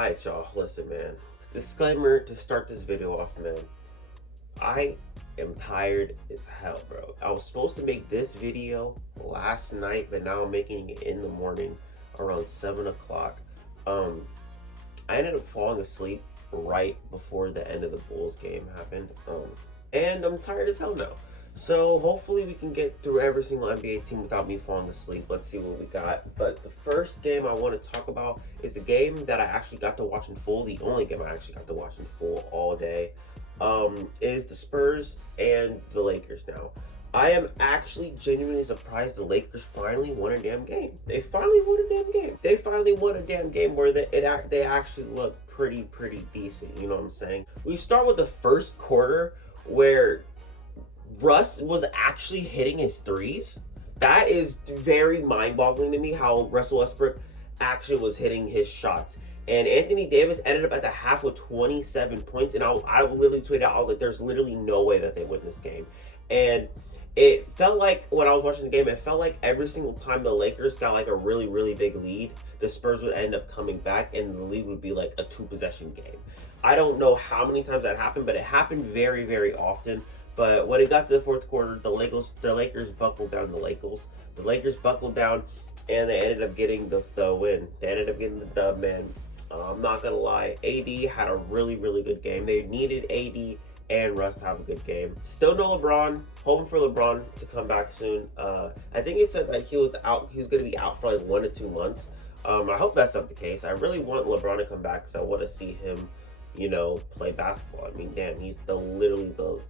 Alright, y'all, listen, man. Disclaimer to start this video off, man. I am tired as hell, bro. I was supposed to make this video last night, but now I'm making it in the morning around 7 o'clock. I ended up falling asleep right before the end of the Bulls game happened. And I'm tired as hell now. So hopefully we can get through every single NBA team without me falling asleep. Let's see what we got. But the first game I want to talk about is a game that I actually got to watch in full. The only game I actually got to watch in full all day is the Spurs and the Lakers now. I am actually genuinely surprised the Lakers finally won a damn game. They finally won a damn game. They finally won a damn game where they actually look pretty decent. You know what I'm saying? We start with the first quarter where Russ was actually hitting his threes. That is very mind-boggling to me how Russell Westbrook actually was hitting his shots. And Anthony Davis ended up at the half with 27 points. And I literally tweeted out, I was like, there's literally no way that they win this game. And it felt like, when I was watching the game, it felt like every single time the Lakers got like a really big lead, the Spurs would end up coming back and the lead would be like a 2-possession game. I don't know how many times that happened, but it happened very often. But when it got to the fourth quarter, the Lakers buckled down. The Lakers buckled down, and they ended up getting the win. They ended up getting the dub, man. I'm not gonna lie, AD had a really good game. They needed AD and Russ to have a good game. Still no LeBron. Hoping for LeBron to come back soon. I think it said that he was gonna be out for like 1 to 2 months. I hope that's not the case. I really want LeBron to come back because I want to see him, play basketball. I mean, damn, he's literally the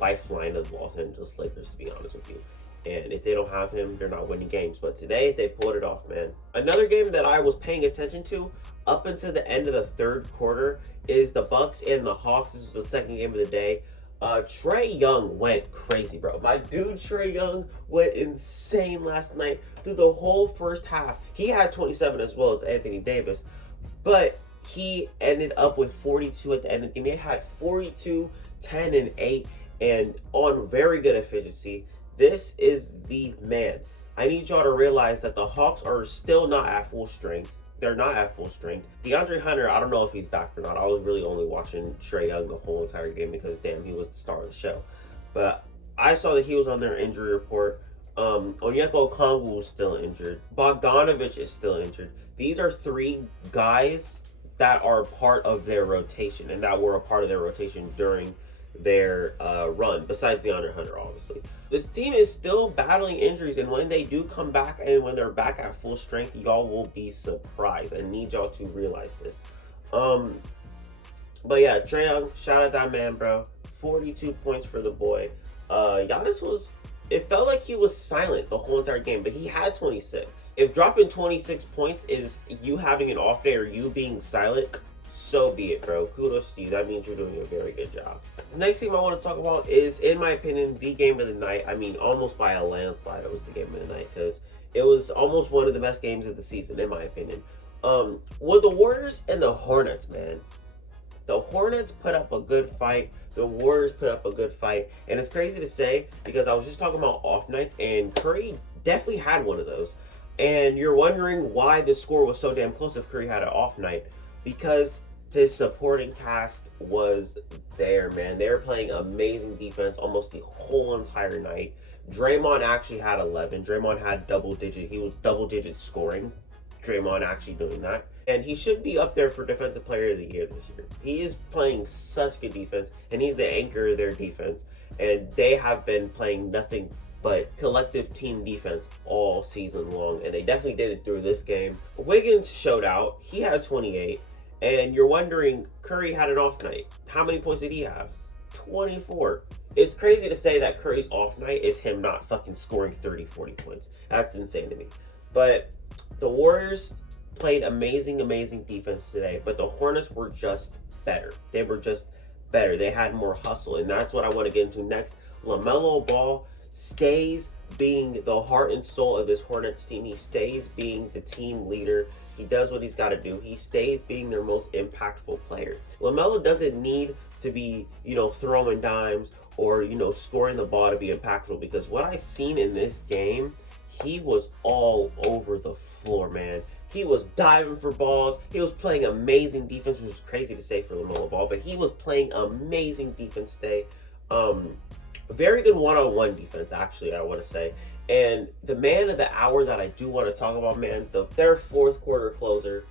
lifeline of the Los Angeles Lakers, to be honest with you. And if they don't have him, they're not winning games. But today, they pulled it off, man. Another game that I was paying attention to up until the end of the third quarter is the Bucks and the Hawks. This was the second game of the day. Trae Young went crazy, bro. My dude Trae Young went insane last night through the whole first half. He had 27 as well as Anthony Davis, but he ended up with 42 at the end of the game. He had 42, 10, and 8. And on very good efficiency. This is the man. I need y'all to realize that the Hawks are still not at full strength. They're not at full strength. DeAndre Hunter, I don't know if he's back or not. I was really only watching Trae Young the whole entire game because, damn, he was the star of the show. But I saw that he was on their injury report. Onyeka Okongwu was still injured. Bogdanovich is still injured. These are 3 guys that are part of their rotation and that were a part of their rotation during their run, besides DeAndre Hunter, obviously. This team is still battling injuries, and when they do come back and when they're back at full strength, y'all will be surprised. I need y'all to realize this. But yeah, Trae Young, shout out that man, bro. 42 points for the boy. Giannis it felt like he was silent the whole entire game, but he had 26. If dropping 26 points is you having an off day or you being silent, so be it, bro. Kudos to you. That means you're doing a very good job. The next game I want to talk about is, in my opinion, the game of the night. I mean, almost by a landslide, it was the game of the night because it was almost one of the best games of the season, in my opinion. With the Warriors and the Hornets, man. The Hornets put up a good fight. The Warriors put up a good fight. And it's crazy to say because I was just talking about off nights, and Curry definitely had one of those. And you're wondering why the score was so damn close if Curry had an off night. Because his supporting cast was there, man. They were playing amazing defense almost the whole entire night. Draymond actually had 11. Draymond had double-digit. He was double-digit scoring. Draymond actually doing that. And he should be up there for Defensive Player of the Year this year. He is playing such good defense, and he's the anchor of their defense. And they have been playing nothing but collective team defense all season long, and they definitely did it through this game. Wiggins showed out. He had 28. And you're wondering, Curry had an off night. How many points did he have? 24. It's crazy to say that Curry's off night is him not fucking scoring 30, 40 points. That's insane to me. But the Warriors played amazing defense today. But the Hornets were just better. They were just better. They had more hustle. And that's what I want to get into next. LaMelo Ball stays being the heart and soul of this Hornets team. He stays being the team leader. He does what he's got to do. He stays being their most impactful player. LaMelo doesn't need to be, throwing dimes or, scoring the ball to be impactful, because what I've seen in this game he was all over the floor, man. He was diving for balls. He was playing amazing defense, which is crazy to say for LaMelo Ball, but he was playing amazing defense today. Very good one-on-one defense, actually, I want to say. And the man of the hour that I do want to talk about, man, their fourth quarter closer,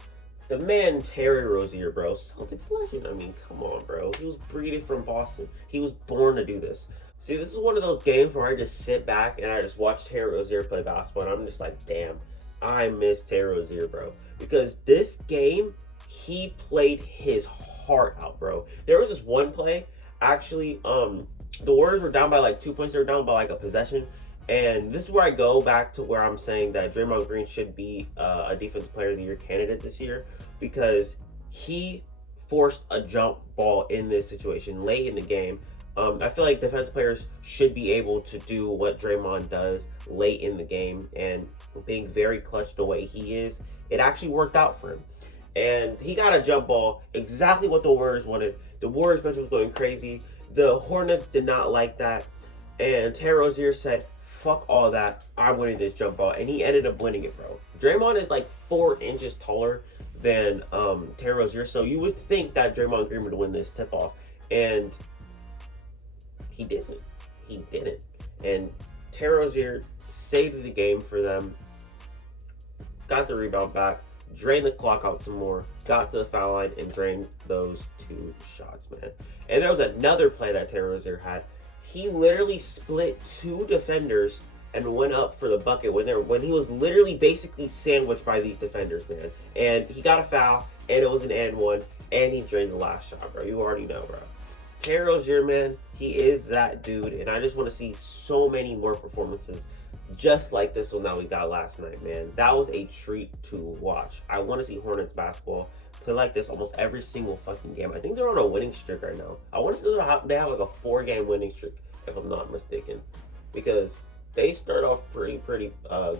the man Terry Rozier, bro, Celtics legend. I mean, come on, bro. He was breeded from Boston. He was born to do this. See, this is one of those games where I just sit back and I just watch Terry Rozier play basketball, and I'm just like, damn, I miss Terry Rozier, bro. Because this game, he played his heart out, bro. There was this one play, actually, the Warriors were down by like 2 points. They were down by like a possession. And this is where I go back to where I'm saying that Draymond Green should be a Defensive Player of the Year candidate this year, because he forced a jump ball in this situation late in the game. I feel like defensive players should be able to do what Draymond does late in the game, and being very clutch the way he is, it actually worked out for him. And he got a jump ball, exactly what the Warriors wanted. The Warriors bench was going crazy. The Hornets did not like that. And Terry Rozier said, fuck all that, I'm winning this jump ball. And he ended up winning it, bro. Draymond is like 4 inches taller than Terry Rozier, so you would think that Draymond Green would win this tip-off. And he didn't. He didn't. And Terry Rozier saved the game for them, got the rebound back, drained the clock out some more, got to the foul line, and drained those 2 shots, man. And there was another play that Terry Rozier had. He literally split 2 defenders and went up for the bucket when he was literally basically sandwiched by these defenders, man. And he got a foul, and it was an and one, and he drained the last shot, bro. You already know, bro. Terry Rozier, man, he is that dude, and I just want to see so many more performances just like this one that we got last night, man. That was a treat to watch. I want to see Hornets basketball play like this almost every single fucking game. I think they're on a winning streak right now. I want to see they have like a 4-game winning streak, if I'm not mistaken, because they start off pretty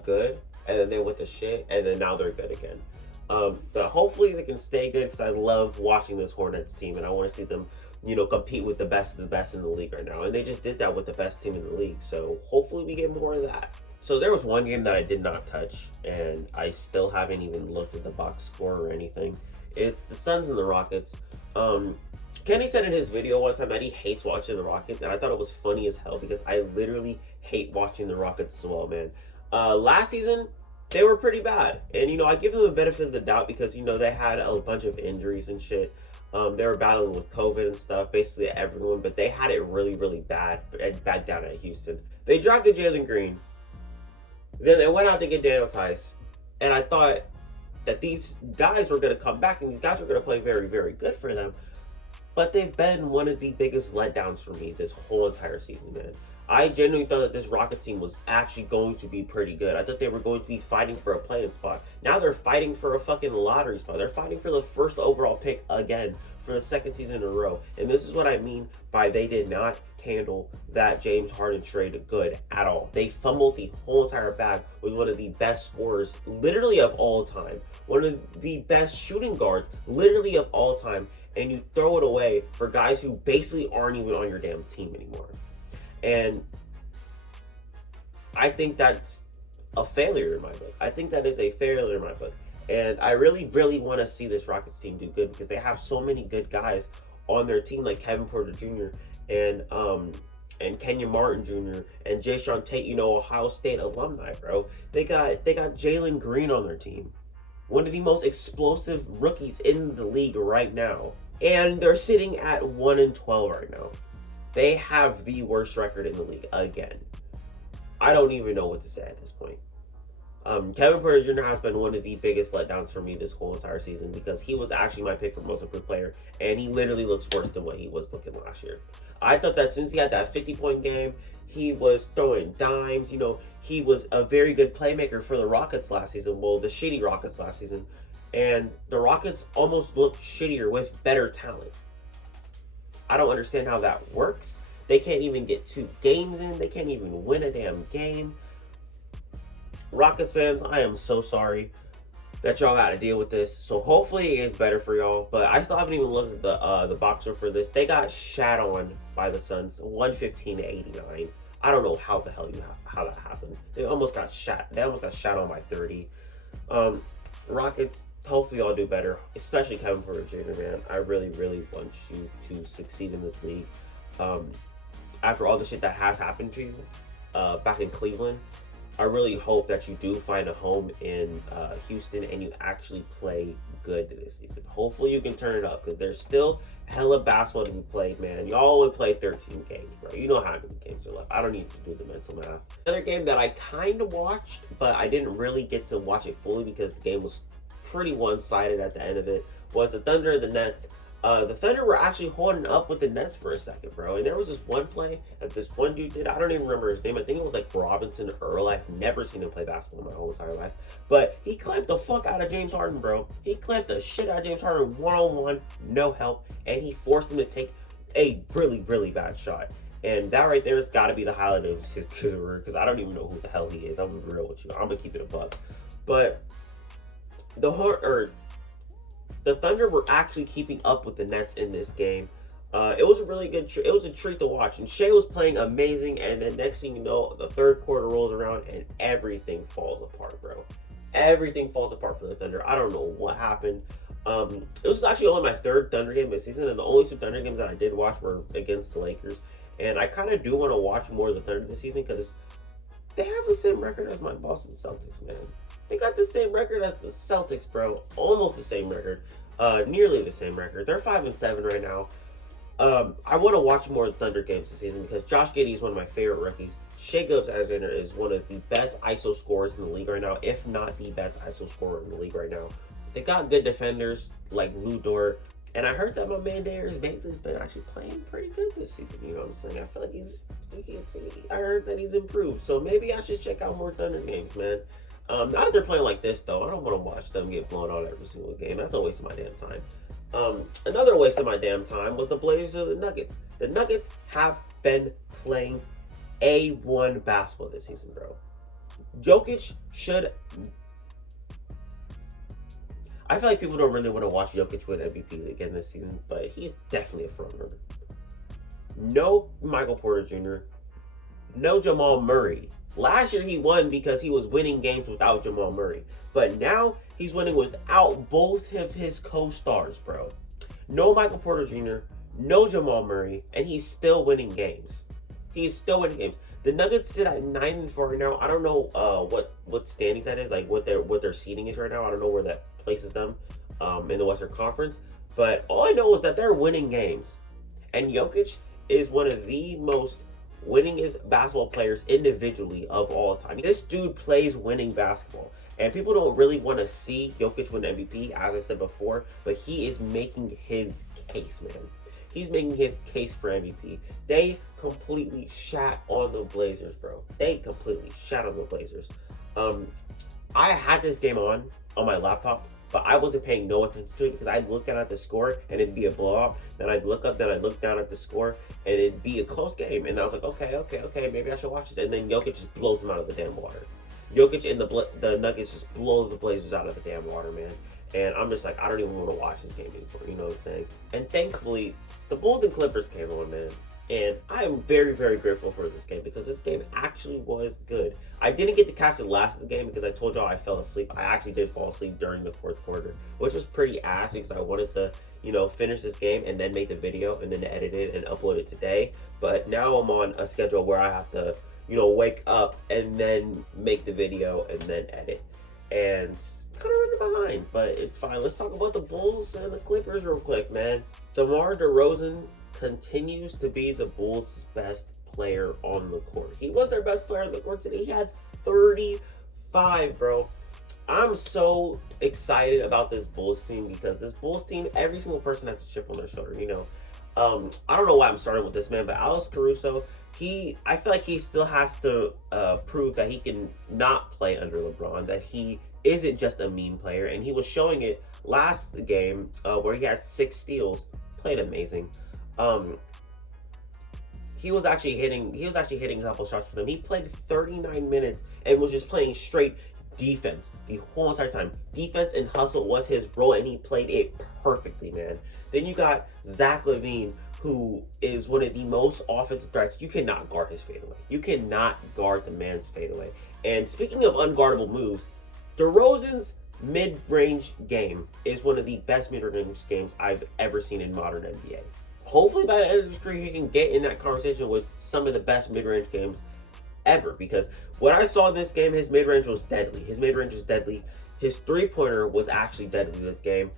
good, and then they went to shit, and then now they're good again. But hopefully they can stay good, because I love watching this Hornets team, and I want to see them, you know, compete with the best of the best in the league right now. And they just did that with the best team in the league. So hopefully we get more of that. So there was one game that I did not touch, and I still haven't even looked at the box score or anything. It's the Suns and the Rockets. Kenny said in his video one time that he hates watching the Rockets, and I thought it was funny as hell, because I literally hate watching the Rockets as well, man. Last season, they were pretty bad. And, you know, I give them a benefit of the doubt because, you know, they had a bunch of injuries and shit. They were battling with COVID and stuff, basically everyone, but they had it really bad back down at Houston. They drafted Jalen Green. Then they went out to get Daniel Tice. And I thought that these guys were going to come back and these guys were going to play very good for them. But they've been one of the biggest letdowns for me this whole entire season, man. I genuinely thought that this Rockets team was actually going to be pretty good. I thought they were going to be fighting for a play-in spot. Now they're fighting for a fucking lottery spot. They're fighting for the first overall pick again for the 2nd season in a row. And this is what I mean by they did not handle that James Harden trade good at all. They fumbled the whole entire bag with one of the best scorers literally of all time. One of the best shooting guards literally of all time. And you throw it away for guys who basically aren't even on your damn team anymore. And I think that's a failure in my book. I think that is a failure in my book. And I really want to see this Rockets team do good, because they have so many good guys on their team, like Kevin Porter Jr. and Kenyon Martin Jr. and Jayshawn Tate, you know, Ohio State alumni, bro. They got Jalen Green on their team, one of the most explosive rookies in the league right now. And they're sitting at 1-12 right now. They have the worst record in the league again. I don't even know what to say at this point. Kevin Porter Jr. has been one of the biggest letdowns for me this whole entire season, because he was actually my pick for most improved player, and he literally looks worse than what he was looking last year. I thought that since he had that 50-point game, he was throwing dimes. You know, he was a very good playmaker for the Rockets last season. Well, the shitty Rockets last season. And the Rockets almost looked shittier with better talent. I don't understand how that works. They can't even get 2 games in. They can't even win a damn game. Rockets fans, I am so sorry that y'all got to deal with this. So hopefully it gets better for y'all. But I still haven't even looked at the box score for this. They got shat on by the Suns, 115-89. I don't know how the hell how that happened. They almost got shot. They almost got shot on by 30. Um, Rockets. Hopefully, y'all do better, especially Kevin Porter Jr. Man, I really, really want you to succeed in this league. Um, After all the shit that has happened to you back in Cleveland, I really hope that you do find a home in Houston and you actually play good this season. Hopefully you can turn it up because there's still hella basketball to be played, man. Y'all only play 13 games, bro. You know how many games are left. I don't need to do the mental math. Another game that I kind of watched, but I didn't really get to watch it fully because the game was pretty one-sided at the end of it, was the Thunder and the Nets. The Thunder were actually holding up with the Nets for a second, bro. And there was this one play that this one dude did. I don't even remember his name. I think it was like Robinson Earl. I've never seen him play basketball in my whole entire life. But he clamped the fuck out of James Harden, bro. He clamped the shit out of James Harden one-on-one, no help. And he forced him to take a really, really bad shot. And that right there has got to be the highlight of his career because I don't even know who the hell he is. I'm going to be real with you. I'm going to keep it a buck. But the Thunder were actually keeping up with the Nets in this game. It was a really good. It was a treat to watch, and Shea was playing amazing. And then next thing you know, the third quarter rolls around, and everything falls apart, bro. Everything falls apart for the Thunder. I don't know what happened. It was actually only my third Thunder game this season, and the only two Thunder games that I did watch were against the Lakers. And I kind of do want to watch more of the Thunder this season because they have the same record as my Boston Celtics, man. They got the same record as the Celtics, bro. Almost the same record. Nearly the same record. They're 5-7 right now. I want to watch more Thunder games this season because Josh Giddey is one of my favorite rookies. Shai Gilgeous-Alexander is one of the best ISO scorers in the league right now, if not the best ISO scorer in the league right now. They got good defenders like Lou Dort, and I heard that my man Darius Bazley has been actually playing pretty good this season. You know what I'm saying? I feel like I heard that he's improved, so maybe I should check out more Thunder games, man. Not that they're playing like this, though. I don't want to watch them get blown out every single game. That's a waste of my damn time. Another waste of my damn time was the Blazers of the Nuggets. The Nuggets have been playing A1 basketball this season, bro. Jokic should... I feel like people don't really want to watch Jokic win MVP again this season, but he's definitely a front runner. No Michael Porter Jr., no Jamal Murray. Last year he won because he was winning games without Jamal Murray. But now he's winning without both of his co-stars, bro. No Michael Porter Jr., no Jamal Murray, and he's still winning games. He's still winning games. The Nuggets sit at 9-4 right now. I don't know what standing that is, like what their seeding is right now. I don't know where that places them in the Western Conference. But all I know is that they're winning games. And Jokic is one of the most winningest basketball players individually of all time. This dude plays winning basketball. And people don't really want to see Jokic win MVP, as I said before, but he is making his case, man. He's making his case for MVP. They completely shat on the Blazers, bro. They completely shat on the Blazers. I had this game on my laptop, but I wasn't paying no attention to it because I'd look down at the score and it'd be a blowout. Then I'd look up, then I'd look down at the score and it'd be a close game. And I was like, okay, maybe I should watch this. And then Jokic just blows them out of the damn water. Jokic and the Nuggets just blow the Blazers out of the damn water, man. And I'm just like, I don't even want to watch this game anymore. You know what I'm saying? And thankfully, the Bulls and Clippers came on, man. And I am very, very grateful for this game because this game actually was good. I didn't get to catch the last of the game because I told y'all I fell asleep. I actually did fall asleep during the fourth quarter, which was pretty ass because I wanted to, finish this game and then make the video and then edit it and upload it today. But now I'm on a schedule where I have to, wake up and then make the video and then edit. And kind of running behind, but it's fine. Let's talk about the Bulls and the Clippers real quick, man. DeMar DeRozan continues to be the Bulls' best player on the court. He was their best player on the court today. He had 35, bro. I'm so excited about this Bulls team because this Bulls team, every single person has a chip on their shoulder, I don't know why I'm starting with this, man, but Alex Caruso, I feel like he still has to prove that he can not play under LeBron, that he isn't just a meme player, and he was showing it last game where he had 6 steals, played amazing. He was actually hitting a couple shots for them. He played 39 minutes and was just playing straight defense the whole entire time. Defense and hustle was his role, and he played it perfectly, man. Then you got Zach LaVine, who is one of the most offensive threats. You cannot guard his fadeaway. You cannot guard the man's fadeaway. And speaking of unguardable moves, DeRozan's mid-range game is one of the best mid-range games I've ever seen in modern NBA. Hopefully by the end of his career, he can get in that conversation with some of the best mid-range games ever. Because when I saw this game, his mid-range was deadly. His mid-range was deadly. His three-pointer was actually deadly this game.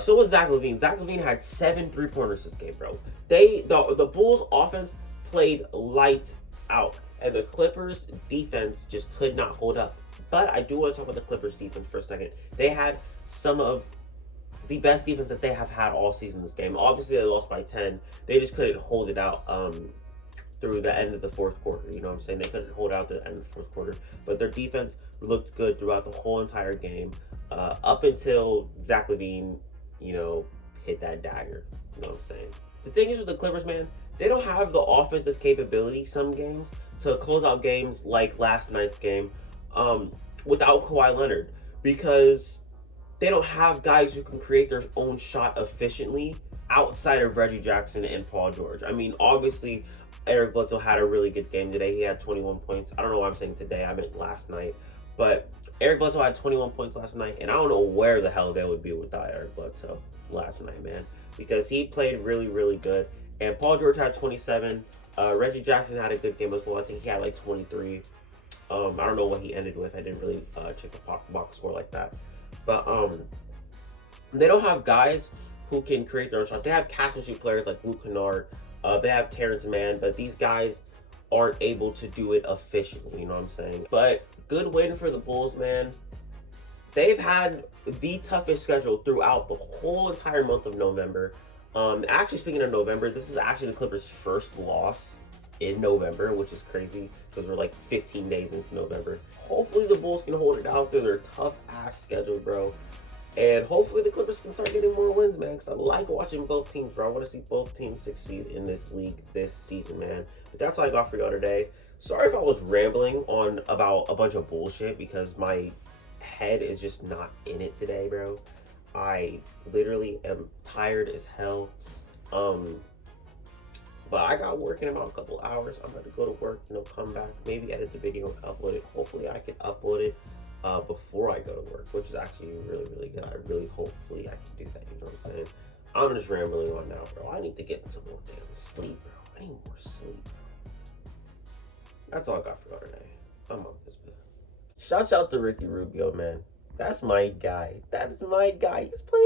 So was Zach LaVine. Zach LaVine had 7 3-pointers this game, bro. The Bulls offense played lights out, and the Clippers defense just could not hold up. But I do want to talk about the Clippers defense for a second. They had some of the best defense that they have had all season this game. Obviously, they lost by 10. They just couldn't hold it out through the end of the fourth quarter. You know what I'm saying? They couldn't hold out the end of the fourth quarter. But their defense looked good throughout the whole entire game, up until Zach LaVine, hit that dagger. You know what I'm saying? The thing is with the Clippers, man, they don't have the offensive capability some games to close out games like last night's game without Kawhi Leonard, because they don't have guys who can create their own shot efficiently outside of Reggie Jackson and Paul George. I mean, obviously, Eric Bledsoe had a really good game today. He had 21 points. I don't know why I'm saying today. I meant last night. But Eric Bledsoe had 21 points last night, and I don't know where the hell they would be without Eric Bledsoe last night, man, because he played really, really good. And Paul George had 27. Reggie Jackson had a good game as well. I think he had like 23. I don't know what he ended with. I didn't really check the box score like that. But they don't have guys who can create their own shots. They have catch-and-shoot players like Luke Kennard. They have Terrence Mann, but these guys aren't able to do it efficiently, you know what I'm saying? But good win for the Bulls, man. They've had the toughest schedule throughout the whole entire month of November. Actually, speaking of November, this is actually the Clippers' first loss in November, which is crazy because we're like 15 days into November. Hopefully the Bulls can hold it out through their tough-ass schedule, bro. And hopefully the Clippers can start getting more wins, man, because I like watching both teams, bro. I want to see both teams succeed in this league this season, man. But that's all I got for y'all today. Sorry if I was rambling on about a bunch of bullshit, because my head is just not in it today, bro. I literally am tired as hell. But I got work in about a couple hours. I'm about to go to work, come back, maybe edit the video and upload it. Hopefully I can upload it before I go to work, which is actually really, really good. Hopefully I can do that, you know what I'm saying? I'm just rambling on now, bro. I need to get into more damn sleep, bro. I need more sleep, bro. That's all I got for y'all today. I'm on this bit. Shout out to Ricky Rubio, man. That's my guy. That's my guy. He's playing